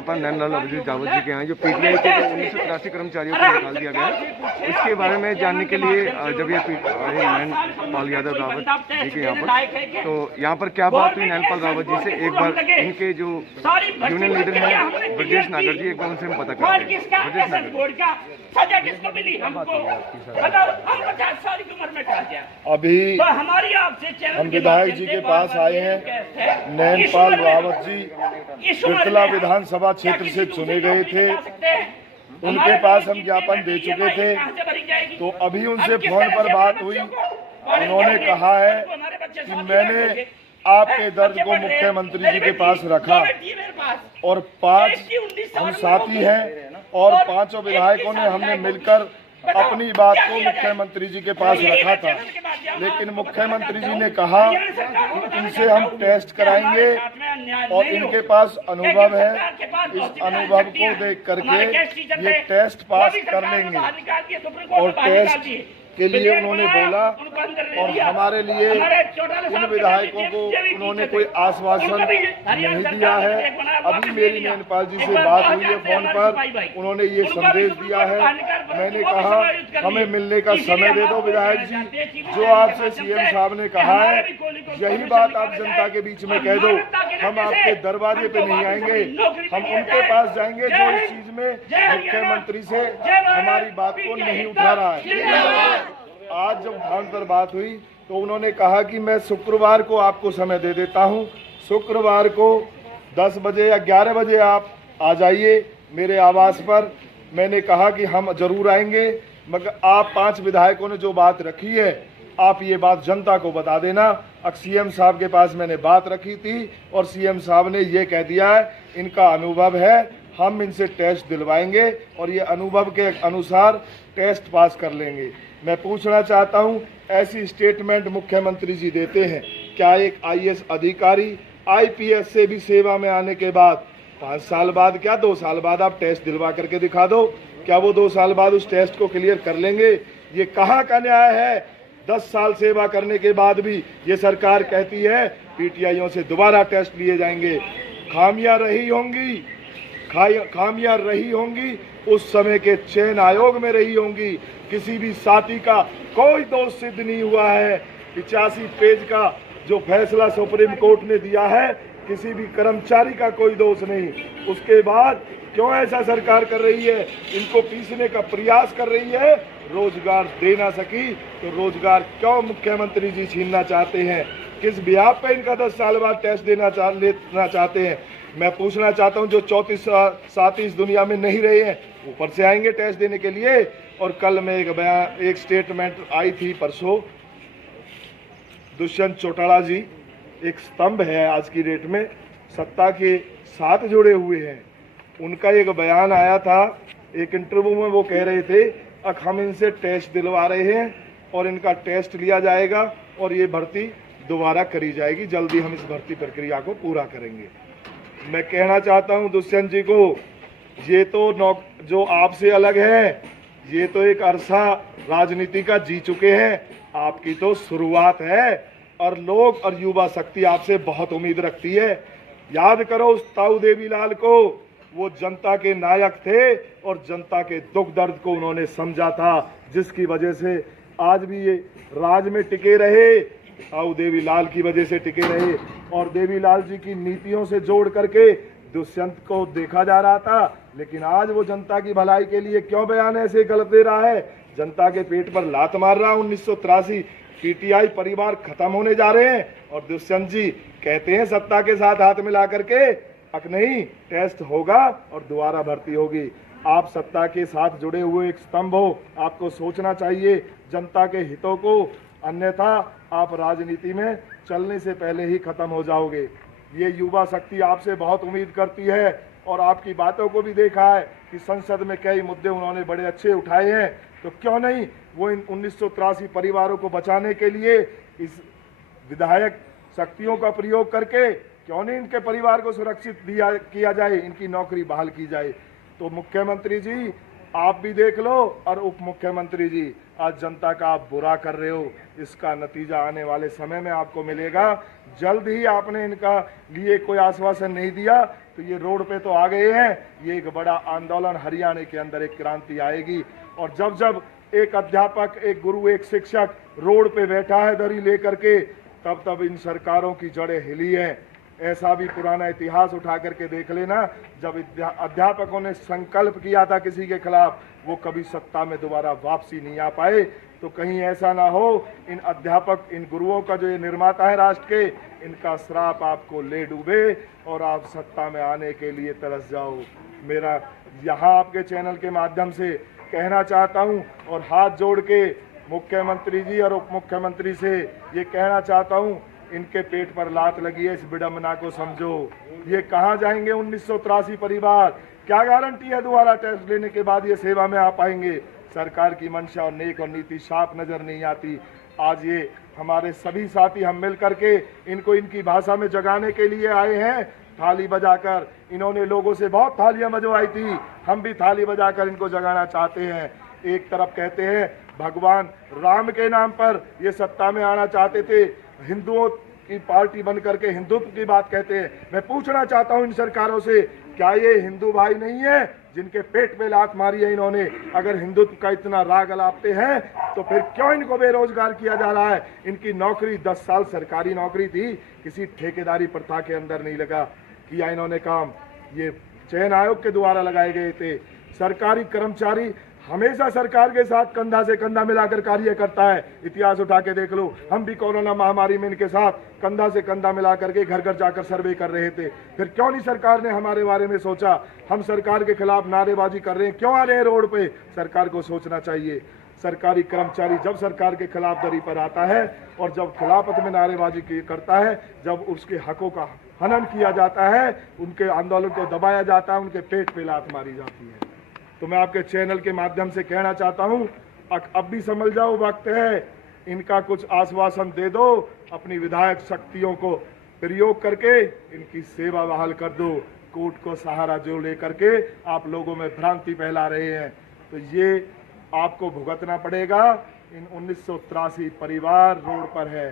यहाँ पर नैनलाल अभिजीत रावत जी के यहाँ जो पीटीआई के 1983 कर्मचारियों को निकाल दिया गया है, इसके बारे में जानने के लिए जब ये नैनपाल यादव रावत जी के यहाँ पर, तो यहाँ पर क्या बात हुई नैनपाल रावत जी से, एक बार इनके जो यूनियन लीडर हैं ब्रजेश नागर जी, एक बार उनसे हम पता करते हैं। ब्रजेश नागर, सजा किसको मिली? हमको बताओ, हम 50 साल की उम्र में कहा गया। अभी तो हमारी आपसे हम विधायक जी के पास आए हैं। नैनपाल रावत जी तिरतला विधानसभा क्षेत्र से चुने गए थे, उनके पास हम ज्ञापन दे चुके थे। तो अभी उनसे फोन पर बात हुई, उन्होंने कहा है कि मैंने आपके दर्द को मुख्यमंत्री जी के पास रखा और 5 हम साथी हैं और 5 विधायकों ने हमने मिलकर अपनी बात को मुख्यमंत्री जी के पास रखा था। लेकिन मुख्यमंत्री जी ने कहा कि इनसे हम टेस्ट कराएंगे और इनके पास अनुभव है, इस अनुभव को देख करके ये टेस्ट पास कर लेंगे। और टेस्ट के लिए उन्होंने बोला और हमारे लिए इन विधायकों को उन्होंने कोई आश्वासन नहीं दिया है। अभी मेरी नैनपाल जी से बात हुई है फोन पर, उन्होंने ये संदेश दिया है। मैंने कहा हमें मिलने का समय दे दो विधायक जी, जो आपसे सीएम साहब ने कहा है यही बात आप जनता के बीच में कह दो। हम आपके दरवाजे पे नहीं आएंगे, हम उनके पास जाएंगे जो इस चीज में मुख्यमंत्री से हमारी बात को नहीं उठा रहा है। आज जब फोन पर बात हुई तो उन्होंने कहा कि मैं शुक्रवार को आपको समय दे देता हूं, शुक्रवार को 10 बजे या 11 बजे आप आ जाइए मेरे आवास पर। मैंने कहा कि हम जरूर आएंगे, मगर आप 5 विधायकों ने जो बात रखी है आप ये बात जनता को बता देना। सीएम साहब के पास मैंने बात रखी थी और सीएम साहब ने ये कह दिया है इनका अनुभव है, हम इनसे टेस्ट दिलवाएंगे और ये अनुभव के अनुसार टेस्ट पास कर लेंगे। मैं पूछना चाहता हूं, ऐसी स्टेटमेंट मुख्यमंत्री जी देते हैं, क्या एक आईएएस अधिकारी आईपीएस से भी सेवा में आने के बाद 5 साल बाद, क्या 2 साल बाद आप टेस्ट दिलवा करके दिखा दो, क्या वो 2 साल बाद उस टेस्ट को क्लियर कर लेंगे? ये कहाँ का न्याय है? 10 साल सेवा करने के बाद भी ये सरकार कहती है पीटीआईओं से दोबारा टेस्ट लिए जाएंगे। खामियां रही होंगी उस समय के चयन आयोग में रही होंगी। किसी भी साथी का कोई दोष सिद्ध नहीं हुआ है। 85 पेज का जो फैसला सुप्रीम कोर्ट ने दिया है, किसी भी कर्मचारी का कोई दोष नहीं। उसके बाद क्यों ऐसा सरकार कर रही है? इनको पीसने का प्रयास कर रही है। रोजगार दे ना सकी तो रोजगार क्यों मुख्यमंत्री जी छीनना चाहते हैं? किस बिहार पे इनका 10 साल बाद टेस्ट लेना चाहते हैं? मैं पूछना चाहता हूं, जो 34 साथी इस दुनिया में नहीं रहे हैं ऊपर से आएंगे टेस्ट देने के लिए। और कल में एक स्टेटमेंट आई थी परसों, दुष्यंत चौटाला जी एक स्तंभ है आज की डेट में, सत्ता के साथ जुड़े हुए हैं। उनका एक बयान आया था, एक इंटरव्यू में वो कह रहे थे अब हम इनसे टेस्ट दिलवा रहे हैं और इनका टेस्ट लिया जाएगा और ये भर्ती दोबारा करी जाएगी, जल्दी हम इस भर्ती प्रक्रिया को पूरा करेंगे। मैं कहना चाहता हूं दुष्यंत जी को, ये तो जो आपसे अलग है, ये तो एक अरसा राजनीति का जी चुके हैं, आपकी तो शुरुआत है और लोग और युवा शक्ति आपसे बहुत उम्मीद रखती है। याद करो उस ताऊ देवीलाल को, वो जनता के नायक थे और जनता के दुख दर्द को उन्होंने समझा था, जिसकी वजह से आज भी ये राज में टिके रहे। ताऊ देवीलाल की वजह से टिके रहे और देवीलाल जी की नीतियों से जोड़ करके दुष्यंत को देखा जा रहा था। लेकिन आज वो जनता की भलाई के लिए क्यों बयान ऐसे गलत दे रहा है? जनता के पेट पर लात मार रहा है। 1983 पीटीआई परिवार खत्म होने जा रहे हैं और दुष्यंत जी कहते हैं सत्ता के साथ हाथ मिला करके नहीं, टेस्ट होगा और दोबारा भर्ती होगी। आप सत्ता के साथ जुड़े हुए एक स्तंभ हो, आपको सोचना चाहिए जनता के हितों को, अन्यथा आप राजनीति में चलने से पहले ही खत्म हो जाओगे। ये युवा शक्ति आपसे बहुत उम्मीद करती है और आपकी बातों को भी देखा है कि संसद में कई मुद्दे उन्होंने बड़े अच्छे उठाए हैं, तो क्यों नहीं वो इन 1983 परिवारों को बचाने के लिए इस विधायक शक्तियों का प्रयोग करके क्यों नहीं इनके परिवार को सुरक्षित किया जाए, इनकी नौकरी बहाल की जाए। तो मुख्यमंत्री जी आप भी देख लो और उप मुख्यमंत्री जी, आज जनता का आप बुरा कर रहे हो, इसका नतीजा आने वाले समय में आपको मिलेगा। जल्द ही आपने इनका लिए कोई आश्वासन नहीं दिया तो तो ये रोड पे तो आ गए हैं, ये एक बड़ा आंदोलन हरियाणा के अंदर एक क्रांति आएगी। और जब जब एक अध्यापक, एक गुरु, एक शिक्षक रोड पे बैठा है दरी लेकर के, तब तब इन सरकारों की जड़ें हिली हैं। ऐसा भी पुराना इतिहास उठा करके देख लेना, जब अध्यापकों ने संकल्प किया था किसी के खिलाफ, वो कभी सत्ता में दोबारा वापसी नहीं आ पाए। तो कहीं ऐसा ना हो इन अध्यापक, इन गुरुओं का जो ये निर्माता है राष्ट्र के, इनका श्राप आपको ले डूबे और आप सत्ता में आने के लिए तरस जाओ। मेरा यहाँ आपके चैनल के माध्यम से कहना चाहता हूँ और हाथ जोड़ के मुख्यमंत्री जी और उप मुख्यमंत्री से ये कहना चाहता हूँ, इनके पेट पर लात लगी है, इस विडंबना को समझो। ये कहाँ जाएंगे 1983 परिवार? क्या गारंटी है दोबारा टेस्ट लेने के बाद ये सेवा में आ पाएंगे? सरकार की मंशा और नेक और नीति साफ नजर नहीं आती। आज ये हमारे सभी साथी हम मिल करके इनको इनकी भाषा में जगाने के लिए आए हैं, थाली बजाकर। इन्होंने लोगों से बहुत थालियां बजवाई थी, हम भी थाली बजाकर इनको जगाना चाहते हैं। एक तरफ कहते हैं भगवान राम के नाम पर ये सत्ता में आना चाहते थे, हिंदुओं की पार्टी बन करके हिंदुत्व की बात कहते हैं। मैं पूछना चाहता हूं इन सरकारों से, क्या ये हिंदू भाई नहीं है जिनके पेट पे लात मारी है इन्होंने? अगर हिंदुत्व का इतना राग अलापते हैं तो फिर क्यों इनको बेरोजगार किया जा रहा है? इनकी नौकरी 10 साल सरकारी नौकरी थी, किसी ठेकेदारी प्रथा के अंदर नहीं लगा किया इन्होंने काम, ये चयन आयोग के द्वारा लगाए गए थे। सरकारी कर्मचारी हमेशा सरकार के साथ कंधा से कंधा मिलाकर कार्य करता है, इतिहास उठा के देख लो। हम भी कोरोना महामारी में इनके साथ कंधा से कंधा मिलाकर के घर घर जाकर सर्वे कर रहे थे। फिर क्यों नहीं सरकार ने हमारे बारे में सोचा? हम सरकार के खिलाफ नारेबाजी कर रहे हैं, क्यों आ रहे हैं रोड पे? सरकार को सोचना चाहिए। सरकारी कर्मचारी जब सरकार के खिलाफ दरी पर आता है और जब खिलाफत में नारेबाजी करता है, जब उसके हकों का हनन किया जाता है, उनके आंदोलन को दबाया जाता है, उनके पेट पे लात मारी जाती है। तो मैं आपके चैनल के माध्यम से कहना चाहता हूं, अब भी समझ जाओ, वक्त है, इनका कुछ आश्वासन दे दो, अपनी विधायक शक्तियों को प्रयोग करके इनकी सेवा बहाल कर दो। कोर्ट को सहारा जो लेकर के आप लोगों में भ्रांति फैला रहे हैं, तो ये आपको भुगतना पड़ेगा। इन 1983 परिवार रोड पर है,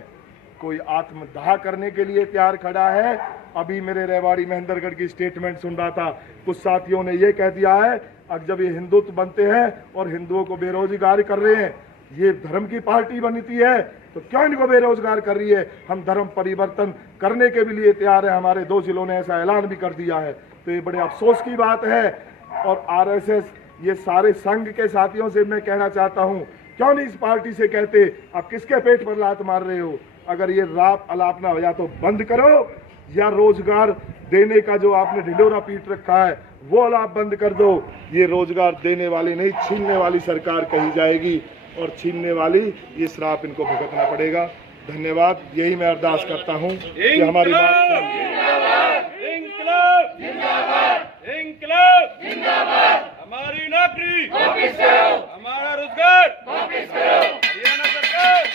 कोई आत्मदाह करने के लिए तैयार खड़ा है। अभी मेरे रेवाड़ी महेंद्रगढ़ की स्टेटमेंट सुन रहा था, कुछ साथियों ने ये कह दिया है अब जब ये हिंदुत्व बनते हैं और हिंदुओं को बेरोजगार कर रहे हैं, ये धर्म की पार्टी बनती है तो क्यों इनको बेरोजगार कर रही है? हम धर्म परिवर्तन करने के भी लिए तैयार है, हमारे 2 जिलों ने ऐसा ऐलान भी कर दिया है। तो ये बड़े अफसोस की बात है। और आरएसएस, ये सारे संघ के साथियों से मैं कहना चाहता हूँ, क्यों नहीं इस पार्टी से कहते आप किसके पेट पर लात मार रहे हो? अगर ये रात अलापना हो या तो बंद करो, या रोजगार देने का जो आपने ढिंढोरा पीट रखा है वो अलाप बंद कर दो। ये रोजगार देने वाली नहीं, छीनने वाली सरकार कही जाएगी और छीनने वाली ये श्राप इनको भुगतना पड़ेगा। धन्यवाद, यही मैं अरदास करता हूँ कि हमारी बात इंकलाब जिंदाबाद, इंकलाब जिंदाबाद, हमारी नौकरी वापस करो, हमारा रोजगार वापस करो, हरियाणा सरकार।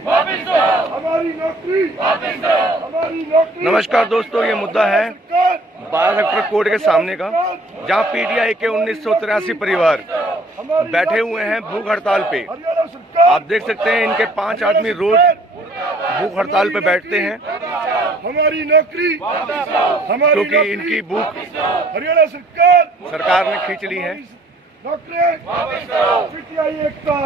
हमारी नौकरी, हमारी नौकरी। नमस्कार दोस्तों, ये मुद्दा है 12 सेक्टर कोर्ट के सामने का, जहां पीटीआई के 1983 परिवार बैठे हुए हैं भूख हड़ताल पे। आप देख सकते हैं इनके 5 आदमी रोज भूख हड़ताल पे बैठते हैं हमारी नौकरी, हमारी क्योंकि इनकी भूख हरियाणा सरकार सरकार ने खींच ली है। नौकरी, पीटीआई एकता।